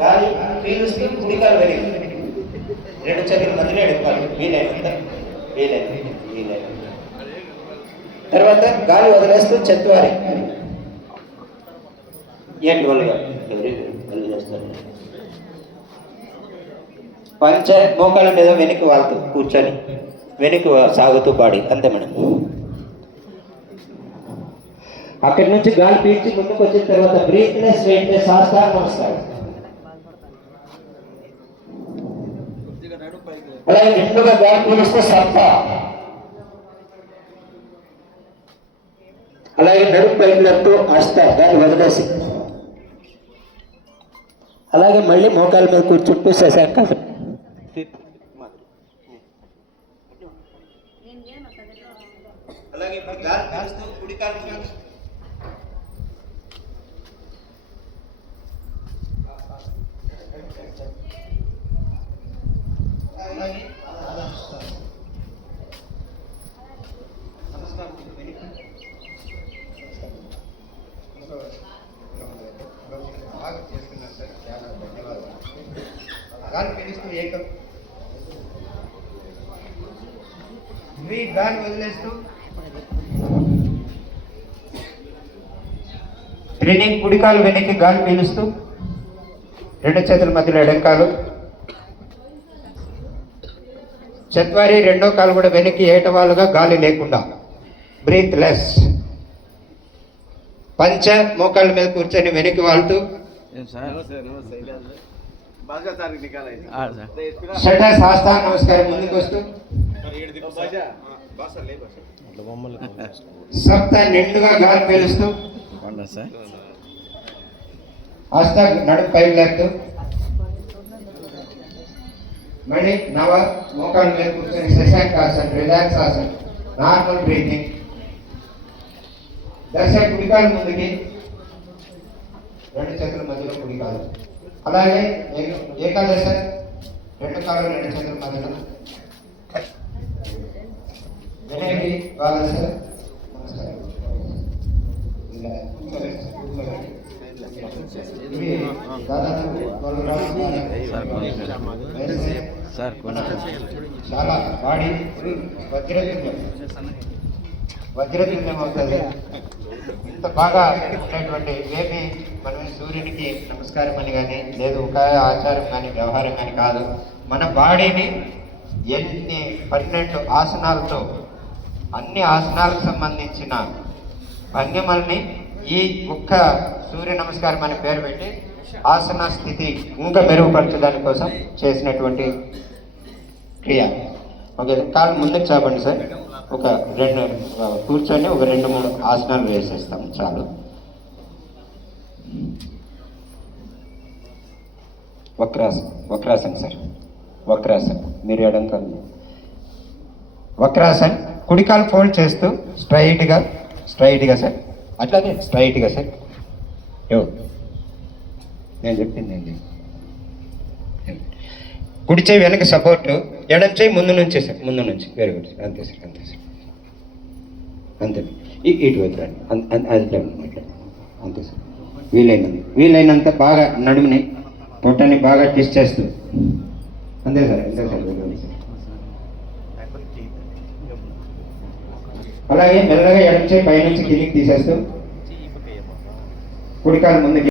గాలి గాలి పీలుస్తూ కుడికాలు వెనక్కి, రెండు చేతుల మధ్యలో ఎడుకోవాలి వీలైనంత వీలైనంత. తర్వాత గాలి వదిలేస్తూ చత్వారి ఏంటి వాళ్ళుగా వాళ్ళు చేస్తారు. పంచ మోకాల మీద వెనక్కి వాళ్తూ కూర్చొని వెనక్కి సాగుతూ పాడి అంతే మేడం. అక్కడి నుంచి గాలి పీల్చి ముందుకు వచ్చిన తర్వాత బ్రీత్నెస్ వెయిట్నెస్ సాష్టాంగ నమస్కారం. అలాగే నిండుగా గాలి పీలిస్తే సప్త, అలాగే నడుపు పైకి లేపుతూ అష్ట గాలి వదిలేసి, అలాగే మళ్ళీ మోకాల మీద కూర్చుంటూ శశాంకాసం. అలాగే గాలి పీలుస్తూ కుడి కాలు బాగా చేస్తున్నారు సార్, చాలా ధన్యవాదాలు. గాలి పీలుస్తూ ఏకం, గాలి వదిలేస్తూ ట్రైనింగ్. కుడికాలు వెనక్కి గాలి పీలుస్తూ రెండు చేతుల మధ్యలో ఎడంకాలు చత్వారి, రెండో కాలు కూడా వెనక్కి ఏటవాలుగా గాలి లేకుండా బ్రీత్ లెస్. పంచ మోకాళ్ళ మీద కూర్చొని వెనక్కి వాళ్తూ షట సాష్టాంగ నమస్కారం ముందుకు వస్తూ సప్త నిండుగా గాలి పీలుస్తూ అష్ట నడుపు పైకి లేపుతూ మళ్ళీ నవ మోకాళ్ళ మీద కూర్చొని శశాంకాసన్ రిలాక్స్ ఆసన్ నార్మల్ బ్రీతింగ్. దశ కుడికాలు ముందుకి, రెండు చేతుల మధ్యలో కుడికాలు. అలాగే ఏకాదశ రెండు కాళ్ళు రెండు చేతుల మధ్యలో. వెనక్కి ద్వాదశ నమస్కారం. ఇవి దాదాపు చాలా బాడీ వజ్రతుల్యం అవుతుంది. ఇంత బాగా ఉండేటువంటి ఏమి మనం సూర్యునికి నమస్కారం అని కానీ లేదు ఒక ఆచారం కానీ వ్యవహారం కానీ కాదు. మన బాడీని ఎన్ని 12 ఆసనాలతో అన్ని ఆసనాలకు సంబంధించిన భంగిమల్ని ఈ ఒక్క సూర్య నమస్కారం అనే పేరు పెట్టి ఆసన స్థితి ఇంకా మెరుగుపరచడాని కోసం చేసినటువంటి క్రియ. ఓకే, కాలు ముందుకు చాపండి సార్. ఒక రెండు కూర్చొని ఒక 2-3 ఆసనాలు వేసేస్తాం చాలు. వక్రాసన్ సార్, వక్రాసన్. మీరు ఎడంకాలు వక్రాసన్. కుడికాలు ఫోల్డ్ చేస్తూ స్ట్రైట్గా సార్, అట్లాగే స్ట్రైట్గా సార్. నేను చెప్పింది కుడి చేయి వెనక సపోర్టు, ఎడం చేయి ముందు నుంచి సార్, ముందు నుంచి. వెరీ గుడ్ సార్, అంతే సార్, అంతే సార్, అంతే. ఇటు వైపు రండి, అది అంతే సార్. వీలైనంత బాగా నడుముని పొట్టని బాగా ట్విస్ట్ చేస్తూ అంతే సార్, అంతే సార్. అలాగే మెల్లగా ఎడం చేయి పైనుంచి కిందికి తీసేస్తూ కుడికాలు ముందుకి